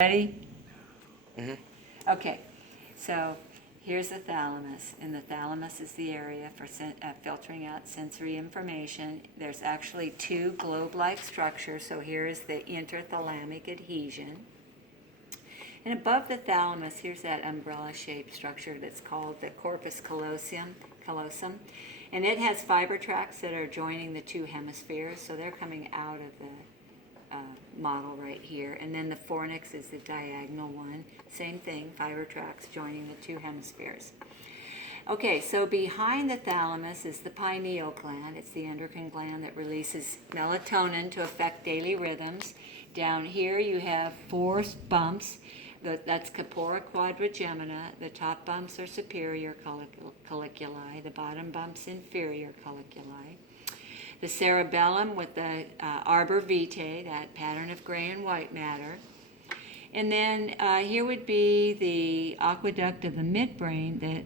Ready? Okay, so here's the thalamus, and the thalamus is the area for filtering out sensory information. There's actually two globe-like structures, so here is the interthalamic adhesion. And above the thalamus, here's that umbrella-shaped structure that's called the corpus callosum, and it has fiber tracts that are joining the two hemispheres, so they're coming out of the model right here. And then the fornix is the diagonal one. Same thing, fiber tracts joining the two hemispheres. Okay, so behind the thalamus is the pineal gland. It's the endocrine gland that releases melatonin to affect daily rhythms. Down here you have four bumps. That's corpora quadrigemina. The top bumps are superior colliculi. The bottom bumps inferior colliculi. The cerebellum with the arbor vitae, that pattern of gray and white matter. And then here would be the aqueduct of the midbrain that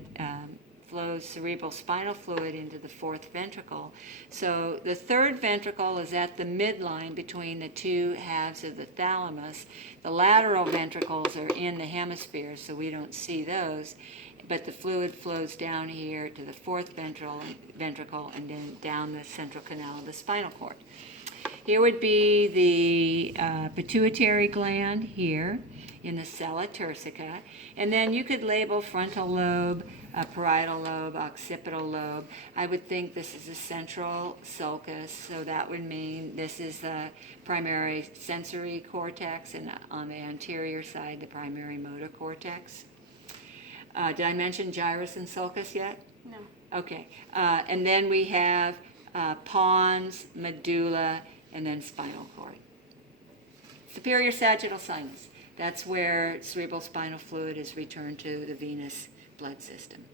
flows cerebral spinal fluid into the fourth ventricle. So the third ventricle is at the midline between the two halves of the thalamus. The lateral ventricles are in the hemispheres, so we don't see those. But the fluid flows down here to the fourth ventricle and then down the central canal of the spinal cord. Here would be the pituitary gland here in the sella turcica. And then you could label frontal lobe, parietal lobe, occipital lobe. I would think this is a central sulcus, so that would mean this is the primary sensory cortex, and on the anterior side, the primary motor cortex. Did I mention gyrus and sulcus yet? No. Okay. And then we have pons, medulla, and then spinal cord. Superior sagittal sinus. That's where cerebral spinal fluid is returned to the venous blood system.